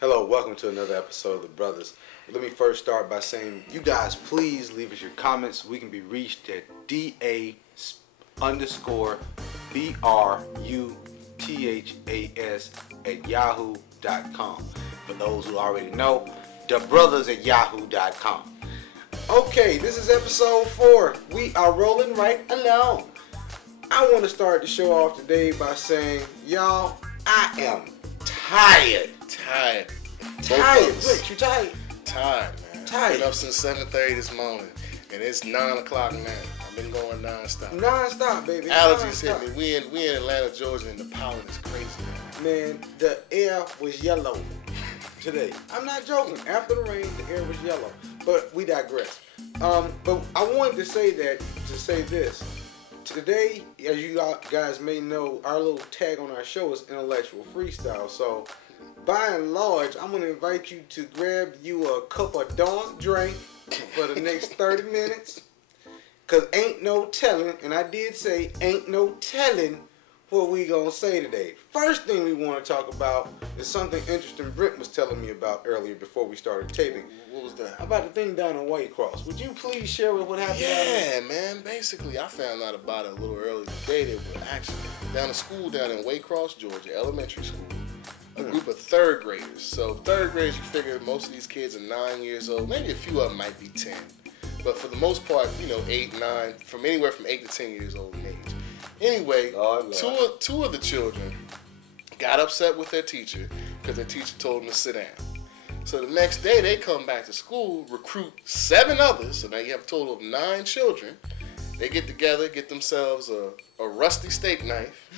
Hello, welcome to another episode of The Brothers. Let me first start by saying, you guys please leave us your comments. We can be reached at DA_BRUTHAS@yahoo.com. For those who already know, thebrothers@yahoo.com. Okay, this is episode 4. We are rolling right along. I want to start the show off today by saying, y'all, I am tired. Rich, you tired? Tired, man. Tired. Been up since 7:30 this morning, and it's 9 o'clock now. I've been going non-stop. Non-stop, baby. Allergies Non-stop. hit me. We in Atlanta, Georgia, and the pollen is crazy, man. Man, the air was yellow today. I'm not joking. After the rain, the air was yellow. But we digress. But I wanted to say this. Today, as you guys may know, our little tag on our show is intellectual freestyle. So, by and large, I'm going to invite you to grab you a cup of dark drink for the next 30 minutes. Because ain't no telling, and I did say ain't no telling what we going to say today. First thing we want to talk about is something interesting Brent was telling me about earlier before we started taping. What was that? About the thing down in White Cross. Would you please share what happened? Yeah, man. Basically, I found out about it a little earlier today. They were actually down a school down in White Cross, Georgia, elementary school. A group of third graders. So third graders, you figure most of these kids are 9 years old. Maybe a few of them might be 10. But for the most part, 8, 9, from anywhere from 8 to 10 years old in age. Anyway, two of the children got upset with their teacher because their teacher told them to sit down. So the next day, they come back to school, recruit 7 others. So now you have a total of 9 children. They get together, get themselves a rusty steak knife,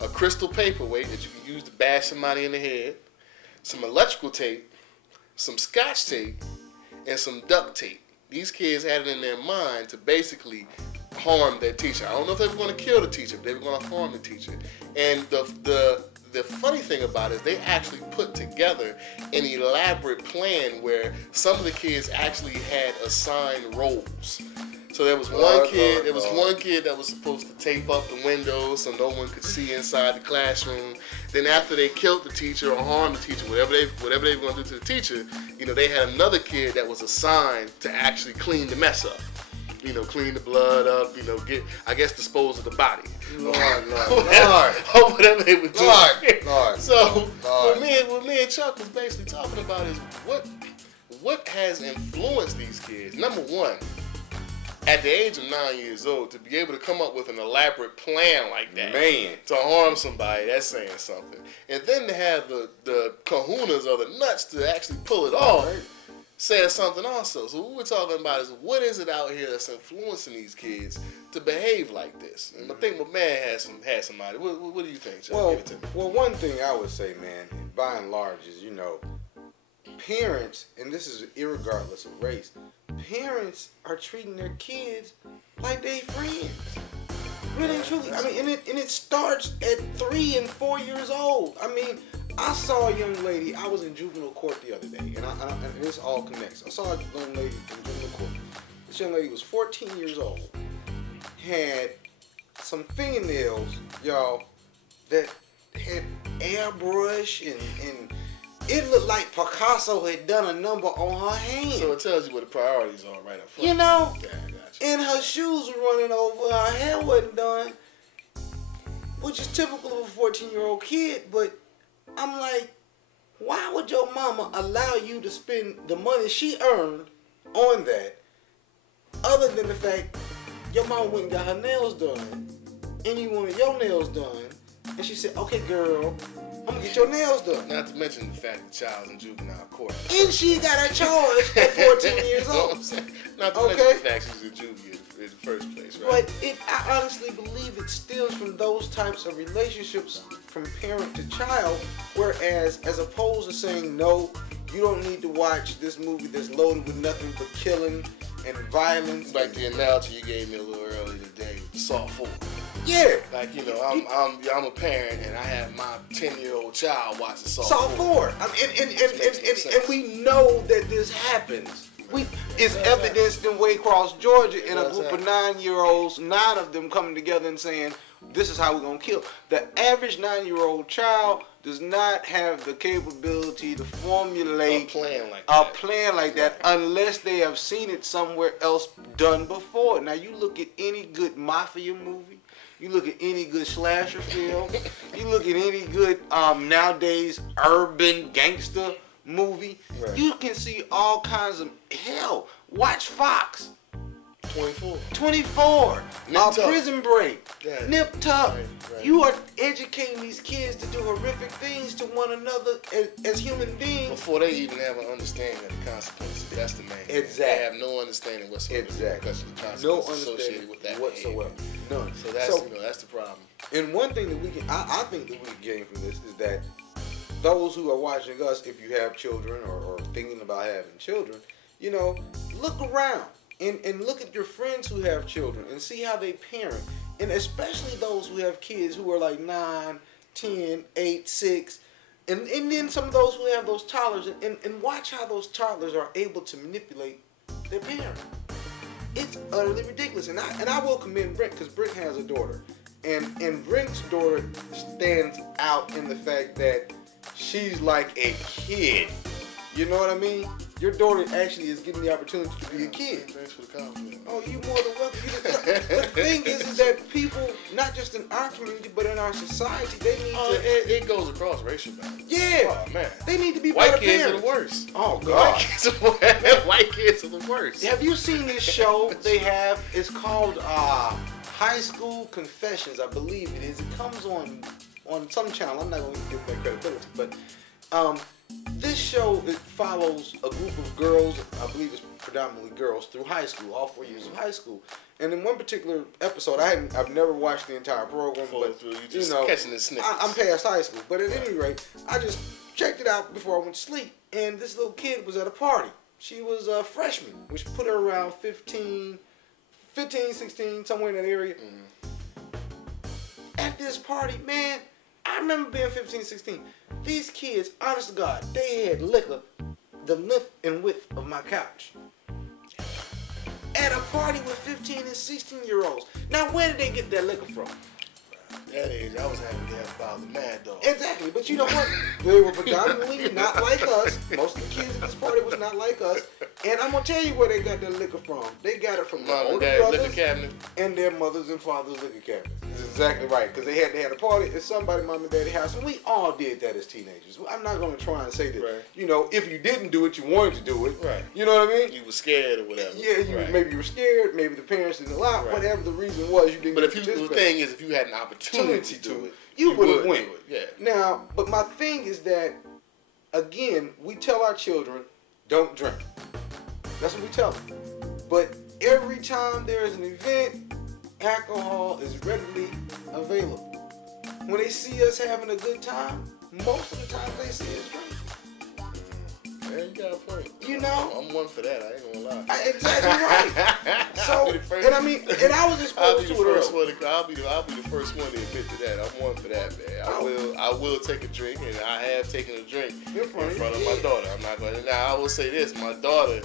a crystal paperweight that you can use to bash somebody in the head, some electrical tape, some scotch tape, and some duct tape. These kids had it in their mind to basically harm their teacher. I don't know if they were going to kill the teacher, but they were going to harm the teacher. And the funny thing about it is they actually put together an elaborate plan where some of the kids actually had assigned roles. So there was one kid that was supposed to tape up the windows so no one could see inside the classroom. Then after they killed the teacher or harmed the teacher, whatever they were going to do to the teacher, they had another kid that was assigned to actually clean the mess up. Clean the blood up, dispose of the body. Lord. Or whatever they would do. Lord. So what me and Chuck was basically talking about is what has influenced these kids. Number one, at the age of 9 years old, to be able to come up with an elaborate plan like that, to harm somebody, that's saying something. And then to have the kahunas or the nuts to actually pull it off, says something also. So what we're talking about is what is it out here that's influencing these kids to behave like this? And I think my man had somebody. What do you think, Chuck? Well, one thing I would say, man, by and large, is parents, and this is irregardless of race, parents are treating their kids like they friends. Really and truly. I mean, and it starts at 3 and 4 years old. I mean, I saw a young lady. I was in juvenile court the other day, and this all connects. I saw a young lady in juvenile court. This young lady was 14 years old, had some fingernails, y'all, that had airbrush, and it looked like Picasso had done a number on her hand. So it tells you what the priorities are right up front. Okay, I got you. And her shoes were running over. Her hair wasn't done, which is typical of a 14-year-old kid, but I'm like, why would your mama allow you to spend the money she earned on that, other than the fact your mama went and got her nails done, and you wanted your nails done, and she said, okay, girl, I'm going to get your nails done. Not to mention the fact the child's in juvenile court. And she got her charged at 14 years old. Not to mention the fact she's a juvie in the first place, right? But I honestly believe it stems from those types of relationships from parent to child, whereas as opposed to saying, no, you don't need to watch this movie that's loaded with nothing but killing and violence. Like the analogy you gave me a little earlier today, Saw 4. Yeah. Like, I'm a parent and I have my 10-year-old child watching Saw 4. I mean, and we know that this happens. It's evidenced in Waycross, Georgia, in a group of 9-year-olds, 9 of them coming together and saying, this is how we're going to kill. The average 9-year-old child does not have the capability to formulate a plan like that unless they have seen it somewhere else done before. Now you look at any good mafia movie, you look at any good slasher film, you look at any good nowadays urban gangster movie, you can see all kinds of hell. Watch Fox. 24. Prison Break. Nip Tuck. Right. You are educating these kids to do horrific things to one another as human beings. Before they even have an understanding of the consequences. That's the main thing. Exactly. They have no understanding whatsoever. Because of the consequences associated with that whatsoever. None. So that's the problem. And one thing that we can, I think that we can gain from this is that those who are watching us, if you have children or thinking about having children, you know, look around. And look at your friends who have children and see how they parent. And especially those who have kids who are like 9, 10, 8, 6. And then some of those who have those toddlers. And watch how those toddlers are able to manipulate their parent. It's utterly ridiculous. And I will commend Brent because Brent has a daughter. And Brent's daughter stands out in the fact that she's like a kid. You know what I mean? Your daughter actually is given the opportunity to be a kid. Thanks for the compliment. Oh, you more than welcome. But the thing is that people, not just in our community, but in our society, they need to... It goes across racial boundaries. Yeah. Oh, man. They need to be better parents. White kids parents. are the worst. Oh, God. White kids are the worst. Have you seen this show they have? It's called High School Confessions, I believe it is. It comes on some channel. I'm not going to give that credibility, but... this show, it follows a group of girls, I believe it's predominantly girls, through high school, all 4 years of high school. And in one particular episode, I've never watched the entire program, but you know, catching the snippets. I'm past high school. But at any rate, I just checked it out before I went to sleep. And this little kid was at a party. She was a freshman, which put her around 15, 16, somewhere in that area. At this party, man, I remember being 15, 16. These kids, honest to God, they had liquor the length and width of my couch. At a party with 15 and 16-year-olds. Now, where did they get that liquor from? That age, I was having to have about the mad dog. Exactly, but you know what? They were predominantly not like us. Most of the kids at this party was not like us. And I'm going to tell you where they got their liquor from. They got it from their older brothers and their mothers and fathers' liquor cabinets. That's exactly right, because they had to have a party at somebody's mom and daddy's house, and we all did that as teenagers. I'm not going to try and say that, you know, if you didn't do it, you wanted to do it. Right. You know what I mean? You were scared or whatever. Yeah, maybe you were scared, maybe the parents didn't allow it, whatever the reason was, you didn't. But the thing is, if you had an opportunity to it, you would have went. Yeah. Now, but my thing is that, again, we tell our children, don't drink. That's what we tell them. But every time there is an event, alcohol is readily available. When they see us having a good time, most of the time they see us drinking. Man, you got a point. You know? I'm one for that. I ain't gonna lie. Exactly right. So, and I mean, and I was exposed to it early. I'll be the first one to admit to that. I'm one for that, man. I will take a drink, and I have taken a drink in front of my daughter. I'm not gonna. Now, I will say this: my daughter,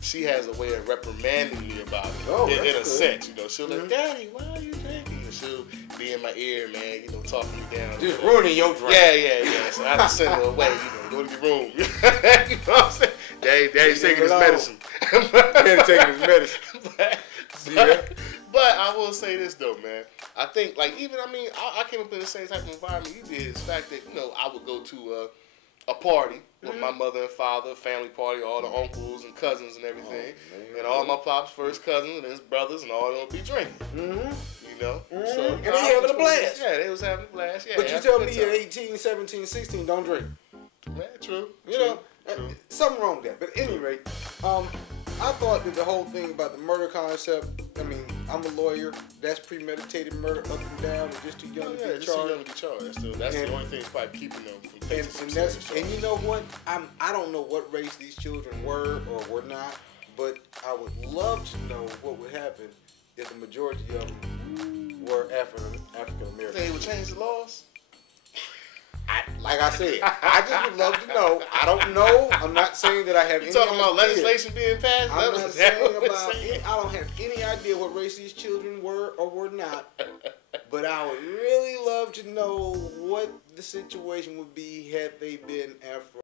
she has a way of reprimanding me about it in a sense. You know, she'll like, "Daddy, why are you drinking?" And she'll be in my ear, man. You know, talking me down. Just ruining your drink. Yeah. So I have to send her away. You know, go to your room. You know what I'm saying? Daddy's taking his medicine. Daddy's taking his medicine. But I will say this though, man. I think like even I came up in the same type of environment you did. It's the fact that, you know, I would go to a party with my mother and father, family party, all the uncles and cousins and everything, and all my pops' first cousins and his brothers and all of them would be drinking. You know, so and they having a blast. Yeah, they was having a blast. Yeah, but you tell me at 18, 17, 16, don't drink. Man, true. You know, something wrong with that. But at any rate, I thought that the whole thing about the murder concept, I mean, I'm a lawyer. That's premeditated murder up and down and just too young to be charged. Just too young to be charged. That's the only thing that's probably keeping them from facing some serious charges. And you know what? I don't know what race these children were or were not, but I would love to know what would happen if the majority of them were African American. They would change the laws? Like I said, I just would love to know. I don't know. I'm not saying that I have any idea. You talking about legislation being passed? I'm not saying about I don't have any idea what race these children were or were not. But I would really love to know what the situation would be had they been Afro